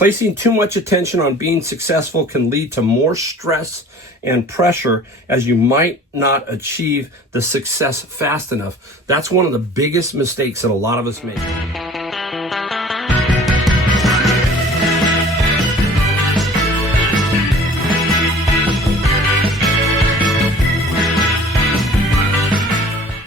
Placing too much attention on being successful can lead to more stress and pressure, as you might not achieve the success fast enough. That's one of the biggest mistakes that a lot of us make.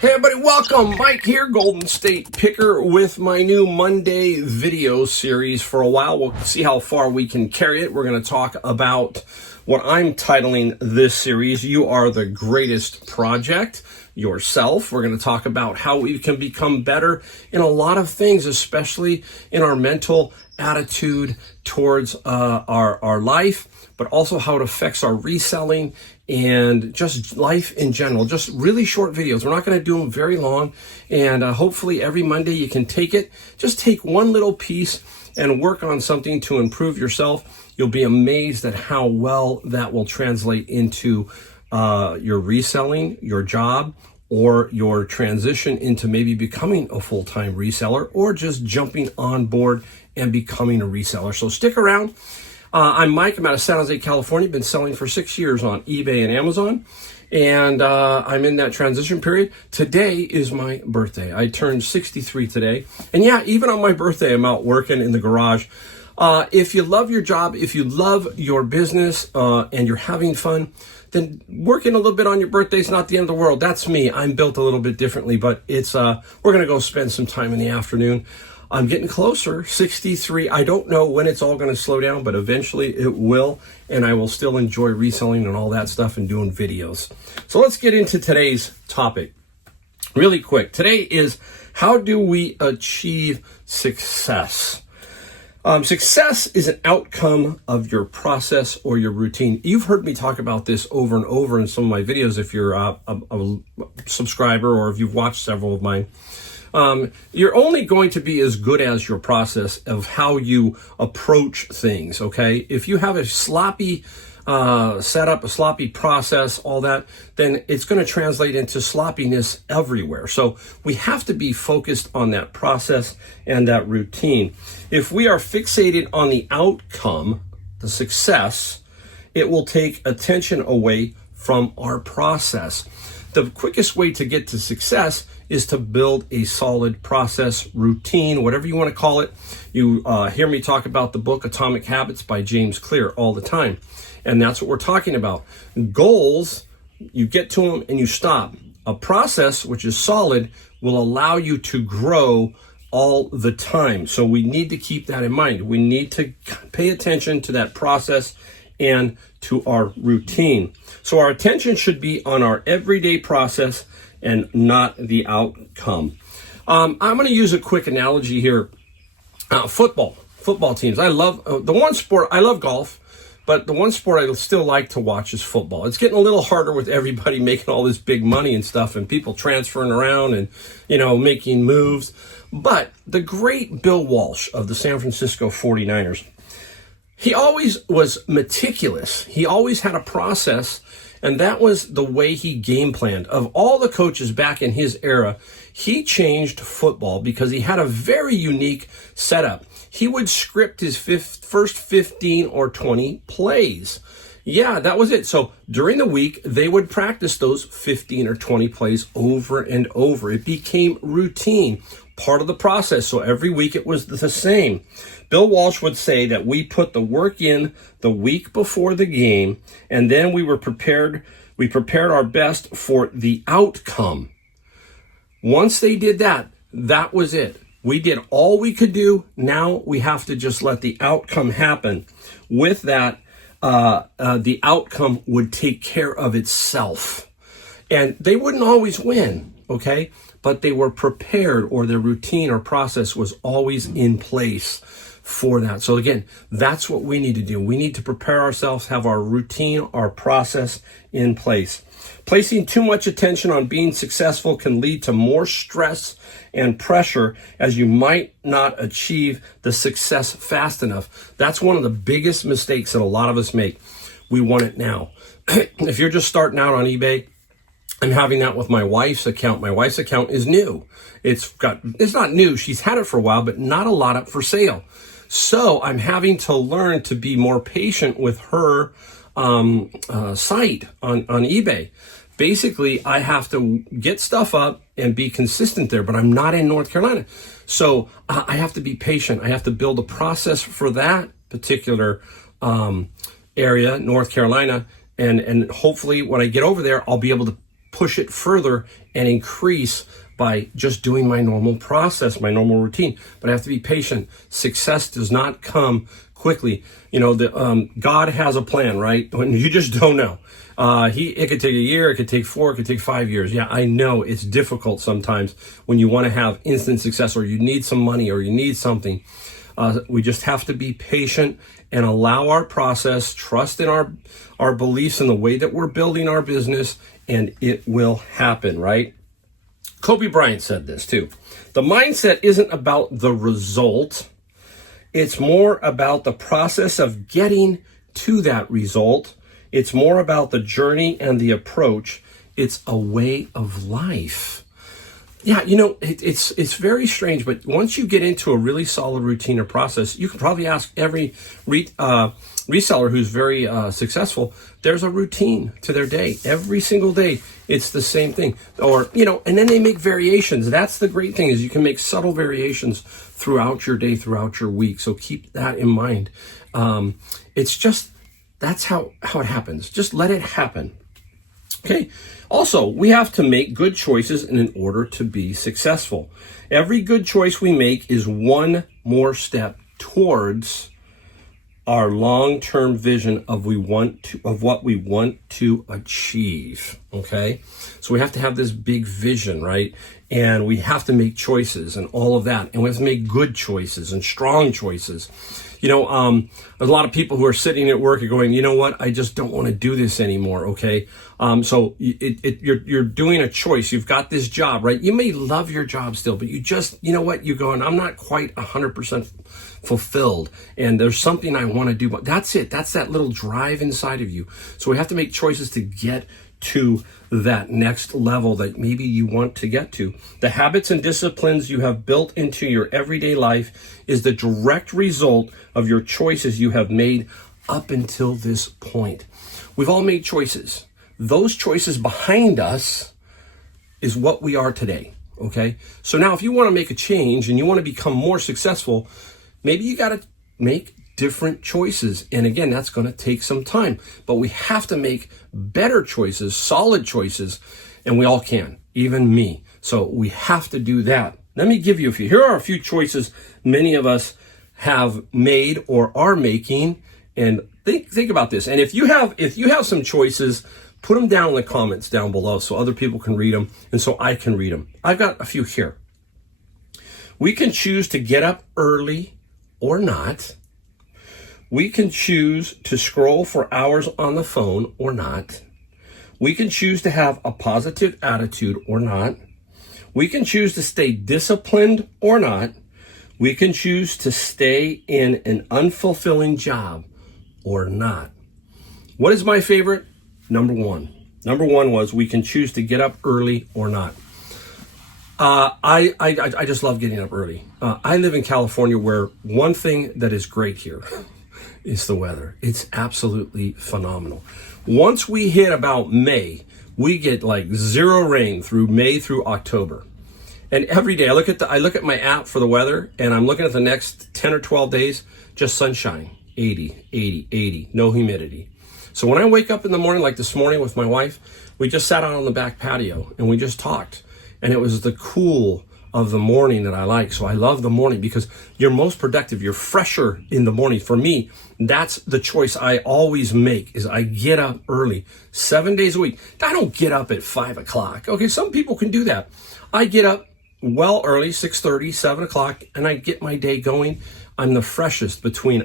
Hey everybody, welcome. Mike here, Golden State Picker, with my new Monday video series. For a while, we'll see how far we can carry it. We're going to talk about what I'm titling this series, You Are the Greatest Project Yourself. We're going to talk about how we can become better in a lot of things, especially in our mental attitude towards our life, but also how it affects our reselling and just life in general. Just really short videos. We're not going to do them very long, and hopefully every Monday you can just take one little piece and work on something to improve yourself. You'll be amazed at how well that will translate into your reselling, your job, or your transition into maybe becoming a full-time reseller, or just jumping on board and becoming a reseller. So stick around. I'm Mike. I'm out of San Jose, California. Been selling for 6 years on eBay and Amazon. And I'm in that transition period. Today is my birthday. I turned 63 today. And yeah, even on my birthday, I'm out working in the garage. If you love your job, if you love your business, and you're having fun, then working a little bit on your birthday is not the end of the world. That's me. I'm built a little bit differently, but it's we're going to go spend some time in the afternoon. I'm getting closer, 63. I don't know when it's all going to slow down, but eventually it will, and I will still enjoy reselling and all that stuff and doing videos. So let's get into today's topic really quick. Today is, how do we achieve success? Success is an outcome of your process or your routine. You've heard me talk about this over and over in some of my videos if you're a subscriber, or if you've watched several of mine. You're only going to be as good as your process of how you approach things, okay? If you have a sloppy setup, a sloppy process, all that, then it's going to translate into sloppiness everywhere. So we have to be focused on that process and that routine. If we are fixated on the outcome, the success, it will take attention away from our process. The quickest way to get to success is to build a solid process, routine, whatever you want to call it. You hear me talk about the book Atomic Habits by James Clear all the time. And that's what we're talking about. Goals, you get to them and you stop. A process, which is solid, will allow you to grow all the time. So we need to keep that in mind. We need to pay attention to that process and to our routine. So our attention should be on our everyday process and not the outcome. I'm going to use a quick analogy here. Football teams. I love the one sport. I love golf, but the one sport I still like to watch is football. It's getting a little harder with everybody making all this big money and stuff, and people transferring around and, making moves. But the great Bill Walsh of the San Francisco 49ers, he always was meticulous. He always had a process, and that was the way he game planned. Of all the coaches back in his era, he changed football because he had a very unique setup. He would script his first 15 or 20 plays. Yeah, that was it. So during the week, they would practice those 15 or 20 plays over and over. It became routine, part of the process. So every week it was the same. Bill Walsh would say that we put the work in the week before the game, and then we prepared our best for the outcome. Once they did that, that was it. We did all we could do. Now we have to just let the outcome happen. With that, the outcome would take care of itself. And they wouldn't always win, okay? But they were prepared, or their routine or process was always in place for that. So again, that's what we need to do. We need to prepare ourselves, have our routine, our process in place. Placing too much attention on being successful can lead to more stress and pressure, as you might not achieve the success fast enough. That's one of the biggest mistakes that a lot of us make. We want it now. If you're just starting out on eBay, I'm having that with my wife's account. My wife's account is new. It's not new. She's had it for a while, but not a lot up for sale. So I'm having to learn to be more patient with her site on eBay. Basically, I have to get stuff up and be consistent there, but I'm not in North Carolina. So I have to be patient. I have to build a process for that particular area, North Carolina. And hopefully when I get over there, I'll be able to push it further and increase by just doing my normal process, my normal routine. But I have to be patient. Success does not come quickly. You know, God has a plan, right? When you just don't know. It could take a year, it could take 4, it could take 5 years. Yeah, I know it's difficult sometimes when you want to have instant success, or you need some money, or you need something. We just have to be patient and allow our process, trust in our beliefs in the way that we're building our business, and it will happen, right? Kobe Bryant said this too. The mindset isn't about the result. It's more about the process of getting to that result. It's more about the journey and the approach. It's a way of life. Yeah, you know, it's very strange, but once you get into a really solid routine or process, you can probably ask every reseller who's very successful, there's a routine to their day. Every single day, it's the same thing. Or, you know, and then they make variations. That's the great thing, is you can make subtle variations throughout your day, throughout your week. So keep that in mind. It's just, that's how it happens. Just let it happen. Okay. Also, we have to make good choices in order to be successful. Every good choice we make is one more step towards our long-term vision of what we want to achieve. Okay. So we have to have this big vision, right? And we have to make choices and all of that. And we have to make good choices and strong choices. You know, there's a lot of people who are sitting at work and going, you know what, I just don't want to do this anymore, okay? So you're doing a choice. You've got this job, right? You may love your job still, but you just, you know what, you're going, I'm not quite 100% fulfilled, and there's something I want to do, but that's it. That's that little drive inside of you. So we have to make choices to get to that next level that maybe you want to get to. The habits and disciplines you have built into your everyday life is the direct result of your choices you have made up until this point. We've all made choices. Those choices behind us is what we are today, okay? So now if you want to make a change and you want to become more successful, maybe you got to make different choices. And again, that's going to take some time, but we have to make better choices, solid choices, and we all can, even me. So we have to do that. Let me give you a few. Here are a few choices many of us have made or are making, and think about this. And if you have some choices, put them down in the comments down below so other people can read them and so I can read them. I've got a few here. We can choose to get up early or not. We can choose to scroll for hours on the phone or not. We can choose to have a positive attitude or not. We can choose to stay disciplined or not. We can choose to stay in an unfulfilling job or not. What is my favorite? Number one. Number one was we can choose to get up early or not. I just love getting up early. I live in California, where one thing that is great here is the weather. It's absolutely phenomenal. Once we hit about May, we get like zero rain through May through October. And every day I look at my app for the weather, and I'm looking at the next 10 or 12 days, just sunshine, 80, 80, 80, no humidity. So when I wake up in the morning, like this morning with my wife, we just sat out on the back patio and we just talked. And it was the cool of the morning that I like. So I love the morning because you're most productive. You're fresher in the morning. For me, that's the choice I always make, is I get up early, 7 days a week. I don't get up at 5 o'clock. Okay, some people can do that. I get up well early, 6:30, 7 o'clock, and I get my day going. I'm the freshest between,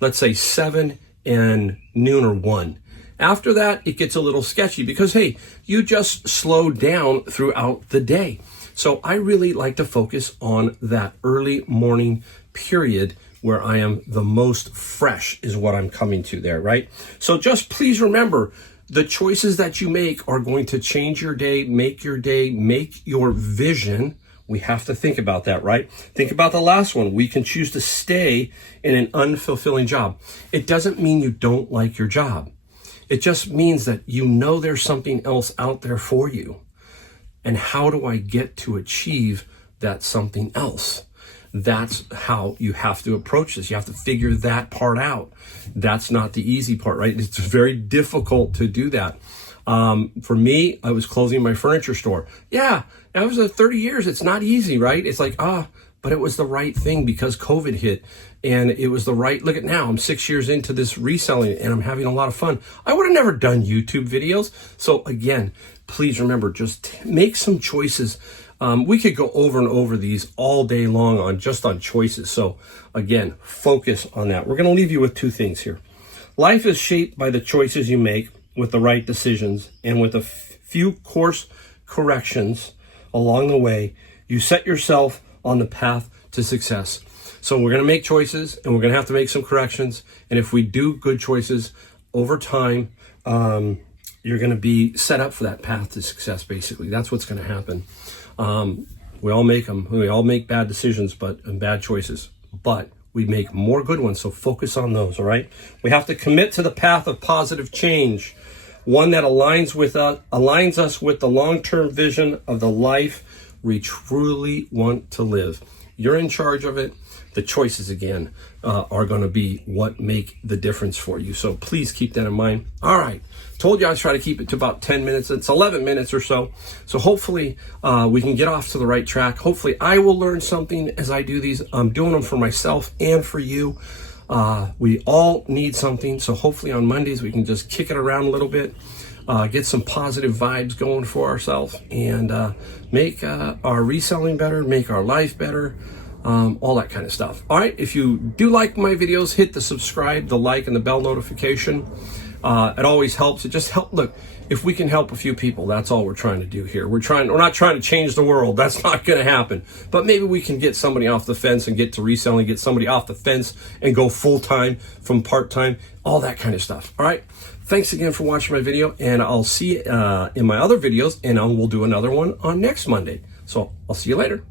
let's say 7 and noon or 1. After that, it gets a little sketchy because, hey, you just slow down throughout the day. So I really like to focus on that early morning period where I am the most fresh is what I'm coming to there, right? So just please remember, the choices that you make are going to change your day, make your vision, We have to think about that, right? Think about the last one. We can choose to stay in an unfulfilling job. It doesn't mean you don't like your job. It just means that you know there's something else out there for you. And how do I get to achieve that something else? That's how you have to approach this. You have to figure that part out. That's not the easy part, right? It's very difficult to do that. For me, I was closing my furniture store. Yeah, that was 30 years. It's not easy, right? It's like, but it was the right thing because COVID hit, and it was the right, look at now, I'm 6 years into this reselling and I'm having a lot of fun. I would have never done YouTube videos. So again, please remember, just make some choices. We could go over and over these all day long on choices. So again, focus on that. We're going to leave you with two things here. Life is shaped by the choices you make with the right decisions, and with a few course corrections along the way, you set yourself on the path to success. So we're going to make choices, and we're going to have to make some corrections. And if we do good choices over time, you're going to be set up for that path to success. Basically, that's what's going to happen. We all make them. We all make bad decisions, and bad choices, but we make more good ones. So focus on those. All right. We have to commit to the path of positive change, one that aligns us with the long-term vision of the life we truly want to live. You're in charge of it. The choices, again, are going to be what make the difference for you. So please keep that in mind. All right. Told you I was trying to keep it to about 10 minutes. It's 11 minutes or so. So hopefully we can get off to the right track. Hopefully I will learn something as I do these. I'm doing them for myself and for you. We all need something. So hopefully on Mondays we can just kick it around a little bit, get some positive vibes going for ourselves, and make our reselling better, make our life better. All that kind of stuff. All right. If you do like my videos, hit the subscribe, the like, and the bell notification. It always helps. It just helps. Look, if we can help a few people, that's all we're trying to do here. We're not trying to change the world. That's not going to happen. But maybe we can get somebody off the fence and get to reselling, get somebody off the fence and go full-time from part-time, all that kind of stuff. All right. Thanks again for watching my video, and I'll see you in my other videos, and we'll do another one on next Monday. So I'll see you later.